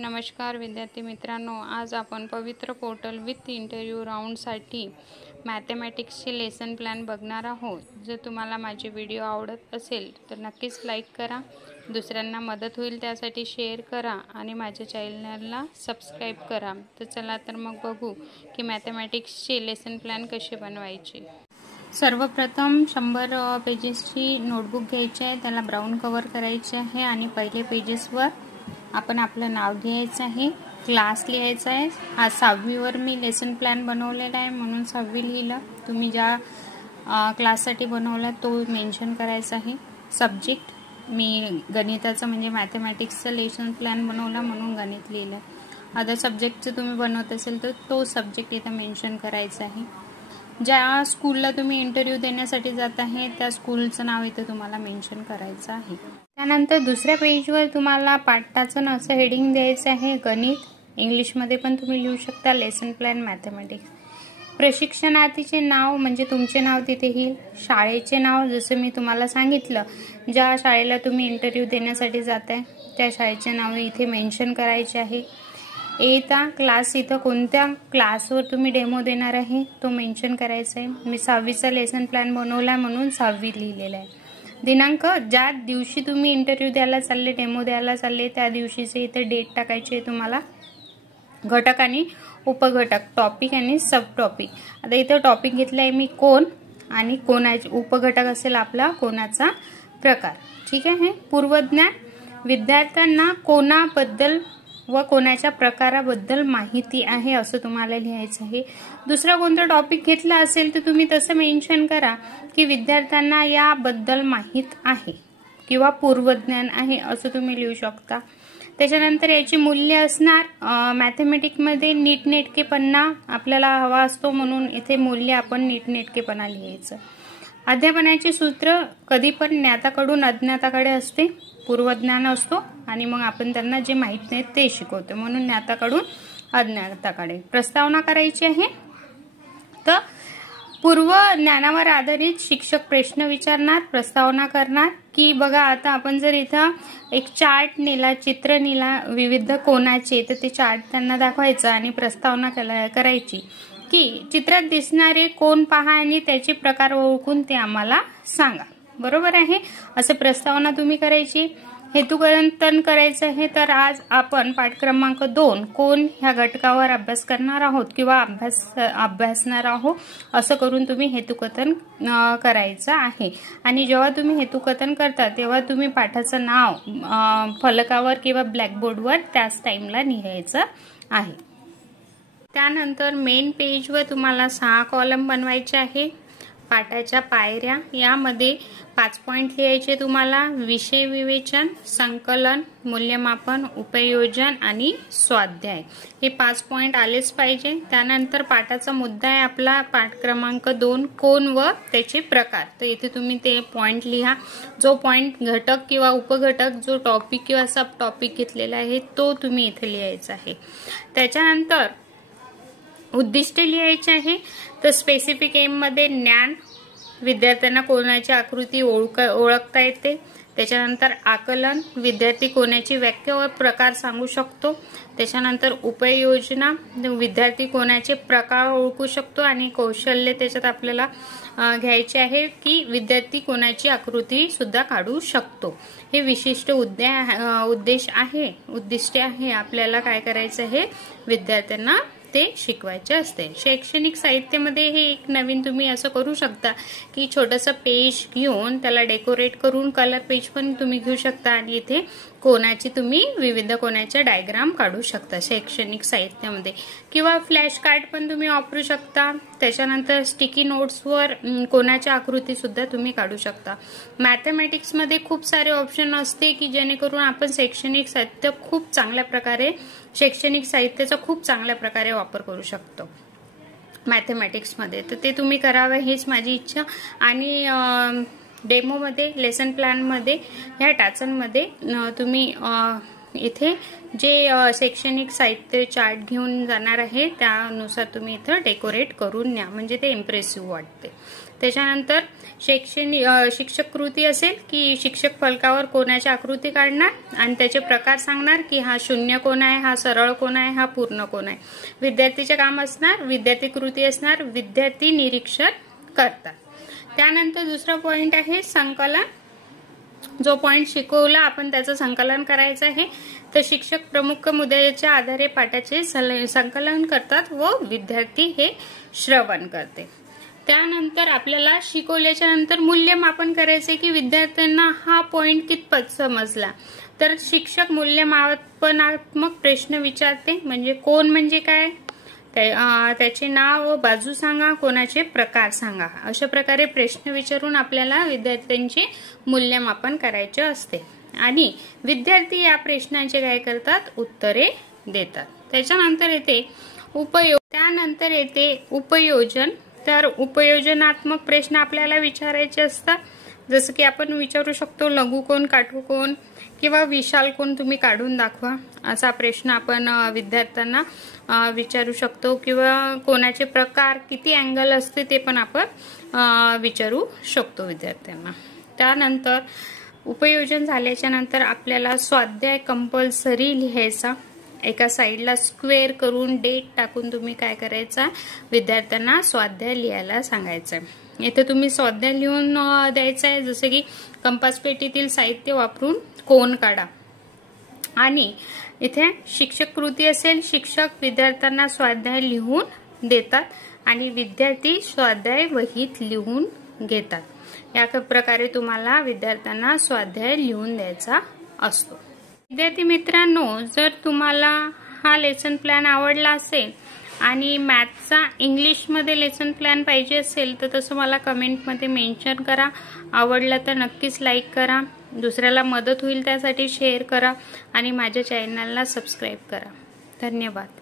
नमस्कार विद्यार्थी मित्रांनो, आज आपण पवित्र पोर्टल विथ इंटरव्ह्यू राऊंडसाठी मॅथमॅटिक्सचे लेसन प्लॅन बघणार आहोत। जर तुम्हाला माझे व्हिडिओ आवडत असेल तर नक्कीच लाईक करा, दुसऱ्यांना मदत होईल त्यासाठी शेअर करा आणि माझ्या चॅनलला सबस्क्राईब करा। तर चला तर मग बघू की मॅथमॅटिक्सचे लेसन प्लॅन कसे बनवायचे। सर्वप्रथम 100 पेजेसची नोटबुक घ्यायची आहे, त्याला ब्राऊन कव्हर करायचे आहे आणि पहिले पेजेसवर आपण आपलं नाव लिहायचं आहे, क्लास लिहायचा आहे। आज 6वी वर मी लेसन प्लॅन बनवलेला आहे म्हणून 6वी लिहिलं। तुम्ही ज्या क्लाससाठी बनवला तो मेन्शन करायचा आहे। सब्जेक्ट मी गणिताचं म्हणजे मॅथमॅटिक्सचं लेसन प्लॅन बनवला म्हणून गणित लिहिलं। अदर सब्जेक्टचं तुम्ही बनवत असेल तर तो सब्जेक्ट इथं मेन्शन करायचा आहे। ज्या स्कूलला तुम्ही इंटरव्ह्यू देण्यासाठी जात आहे त्या स्कूलचं नाव इथं तुम्हाला मेन्शन करायचं आहे। त्यानंतर दुसऱ्या पेजवर तुम्हाला पाठाचं असं हेडिंग द्यायचं आहे, गणित। इंग्लिशमध्ये पण तुम्ही लिहू शकता, लेसन प्लॅन मॅथमॅटिक्स। प्रशिक्षणार्थीचे नाव म्हणजे तुमचे नाव तिथे येईल। शाळेचे नाव जसं मी तुम्हाला सांगितलं, ज्या शाळेला तुम्ही इंटरव्ह्यू देण्यासाठी जात आहे त्या शाळेचे नाव इथे मेन्शन करायचे आहे। येता क्लास इथं कोणत्या क्लासवर तुम्ही डेमो देणार आहे तो मेन्शन करायचा आहे। मी 6वीचा लेसन प्लॅन बनवला म्हणून 6वी लिहिलेला आहे। दिनांक ज्या दिवशी तुम्ही इंटरव्ह्यू द्यायला चालले, डेमो द्यायला चालले त्या दिवशीचे इथे डेट टाकायची आहे तुम्हाला। घटक आणि उपघटक, टॉपिक आणि सब टॉपिक। आता इथं टॉपिक घेतला आहे मी कोण, आणि कोणाचे उपघटक असेल आपला कोणाचा प्रकार। ठीक आहे। पूर्वज्ञान, विद्यार्थ्यांना कोणाबद्दल व कोणाच्या प्रकाराबद्दल माहिती आहे असं तुम्हाला लिहायचं आहे। दुसरा कोणता टॉपिक घेतला असेल तर तुम्ही तसं मेन्शन करा की विद्यार्थ्यांना याबद्दल माहित आहे किंवा पूर्वज्ञान आहे असं तुम्ही लिहू शकता। त्याच्यानंतर याची मूल्य असणार मॅथमॅटिक्समध्ये नीटनेटकेपणा आपल्याला हवा असतो म्हणून इथे मूल्य आपण नीटनेटकेपणा लिहायचं। अध्यापनाचे सूत्र कधी पण ज्ञाताकडून अज्ञाताकडे असते, पूर्वज्ञान असतो आणि मग आपण त्यांना जे माहित नाही ते शिकवतो म्हणून ज्ञाताकडून अज्ञाताकडे। प्रस्तावना करायची आहे, तर पूर्व ज्ञानावर आधारित शिक्षक प्रश्न विचारणार, प्रस्तावना करणार की बघा आता आपण जर इथं एक चार्ट नेला, चित्र नेला विविध कोणाचे, तर ते चार्ट त्यांना दाखवायचं आणि प्रस्तावना करायची की चित्रात दिसणारे कोण पहा आणि त्याचे प्रकार ओळखून ते आम्हाला सांगा। बरोबर आहे, असं प्रस्तावना तुम्ही करायची। हेतुकथन करायचं आहे, तर आज आपण पाठ क्रमांक 2 कोण ह्या घटकावर अभ्यास करणार आहोत किंवा अभ्यासणार आहोत असं करून तुम्ही हेतुकथन करायचं आहे। आणि जेव्हा तुम्ही हेतुकथन करता तेव्हा तुम्ही पाठाचं नाव फलकावर किंवा ब्लॅकबोर्डवर त्याच टाइमला लिहायचं आहे। त्यानंतर मेन पेजवर तुम्हाला 6 कॉलम बनवायचे आहे। पाठाच्या पायऱ्या, यामध्ये 5 पॉइंट लिहायचे तुम्हाला। विषय विवेचन, संकलन, मूल्यमापन, उपयोजन आणि स्वाध्याय, हे 5 पॉइंट आलेच पाहिजे। त्यानंतर पाठाचा मुद्दा आहे आपला पाठ क्रमांक 2 कोण व त्याचे प्रकार, तर इथे तुम्ही ते पॉइंट लिहा। जो पॉइंट घटक किंवा उपघटक, जो टॉपिक किंवा सब टॉपिक घेतलेला आहे तो तुम्ही इथे लिहायचा आहे। त्याच्यानंतर उद्दिष्टे लिहायचे आहे, तर स्पेसिफिक एम मध्ये ज्ञान, विद्यार्थ्यांना कोणाची आकृती ओळखता येते। त्याच्यानंतर आकलन, विद्यार्थी कोणाची व्याख्या व प्रकार सांगू शकतो। त्याच्यानंतर उपयोजना, विद्यार्थी कोणाचे प्रकार ओळखू शकतो आणि कौशल्य त्याच्यात आपल्याला घ्यायचे आहे की विद्यार्थी कोणाची आकृती सुद्धा काढू शकतो। हे विशिष्ट उद्दिष्टे आहे, आपल्याला काय करायचं आहे, विद्यार्थ्यांना ते शिकवायचे असते। शैक्षणिक साहित्यामध्ये हे एक नवीन तुम्ही असं करू शकता की छोटंसं पेज घेऊन त्याला डेकोरेट करून कलर पेज पण तुम्ही घेऊ शकता आणि इथे कोणाची तुम्ही विविध कोणाचे डायग्राम काढू शकता शैक्षणिक साहित्यामध्ये, किंवा फ्लॅश कार्ड पण तुम्ही वापरू शकता। त्याच्यानंतर स्टिकी नोट्सवर कोणाच्या आकृती सुद्धा तुम्ही काढू शकता। मॅथमॅटिक्समध्ये खूप सारे ऑप्शन असते की जेणेकरून आपण शैक्षणिक साहित्याचा खूप चांगल्या प्रकारे वापर करू शकतो मॅथमॅटिक्समध्ये, तर ते तुम्ही करावं हीच माझी इच्छा। आणि डेमोमध्ये, लेसन प्लॅनमध्ये, ह्या टाचनमध्ये तुम्ही इथे जे शैक्षणिक साहित्य चार्ट घेऊन जाणार आहे त्यानुसार तुम्ही इथं डेकोरेट करून न्या, म्हणजे ते इम्प्रेसिव्ह वाटते। त्याच्यानंतर शिक्षक कृती असेल की शिक्षक फलकावर कोणाची आकृती काढणार आणि त्याचे प्रकार सांगणार की हा शून्य कोण आहे, हा सरळ कोण आहे, हा पूर्ण कोण आहे. विद्यार्थीचे काम असणार, विद्यार्थी कृती असणार, विद्यार्थी निरीक्षण करतात. त्यानंतर दुसरा पॉइंट आहे संकलन. जो पॉइंट शिकवला आपण त्याचं संकलन करायचं आहे. तर शिक्षक प्रमुख मुद्द्याच्या आधारे पाठाचे संकलन करतात व विद्यार्थी हे श्रवण करते. त्यानंतर आपल्याला शिकवल्याच्या नंतर मूल्यमापन करायचे की विद्यार्थ्यांना हा पॉइंट कितपत समजला. तर शिक्षक मूल्यमापनात्मक प्रश्न विचारते, म्हणजे कोण म्हणजे काय, त्याचे नाव व बाजू सांगा, कोणाचे प्रकार सांगा. अशा प्रकारे प्रश्न विचारून आपल्याला विद्यार्थ्यांचे मूल्यमापन करायचे असते आणि विद्यार्थी या प्रश्नांचे काय करतात, उत्तरे देतात. त्याच्यानंतर येते उपयोजन. तर उपयोजनात्मक प्रश्न आपल्याला विचारायचे असतात. जसं की आपण विचारू शकतो लघु कोण, काठू कोण किंवा विशाल कोण तुम्ही काढून दाखवा, असा प्रश्न आपण विद्यार्थ्यांना विचारू शकतो. किंवा कोणाचे प्रकार, किती अँगल असते ते पण आपण विचारू शकतो विद्यार्थ्यांना. त्यानंतर उपयोजन झाल्याच्या नंतर आपल्याला स्वाध्याय कंपल्सरी लिहायचा. एका साईडला स्क्वेअर करून डेट टाकून तुम्ही काय करायचं, विद्यार्थ्यांना स्वाध्याय लिहायला सांगायचं. इथे तुम्ही स्वाध्याय लिहून द्यायचं आहे, जसे की कंपास पेटीतील साहित्य वापरून कोन काढा. आणि इथे शिक्षक कृती असेल, शिक्षक विद्यार्थ्यांना स्वाध्याय लिहून देतात आणि विद्यार्थी स्वाध्याय वहीत लिहून घेतात. या प्रकारे तुम्हाला विद्यार्थ्यांना स्वाध्याय लिहून द्यायचा असतो. विद्यार्थी मित्रांनो, जर तुम्हाला हा लेसन प्लॅन आवडला असेल आणि मॅथचा इंग्लिशमध्ये लेसन प्लॅन पाहिजे असेल तर तसं मला कमेंटमध्ये मेन्शन करा. आवडला तर नक्कीच लाईक करा, दुसऱ्याला मदत होईल त्यासाठी शेअर करा आणि माझ्या चॅनलला सबस्क्राईब करा. धन्यवाद.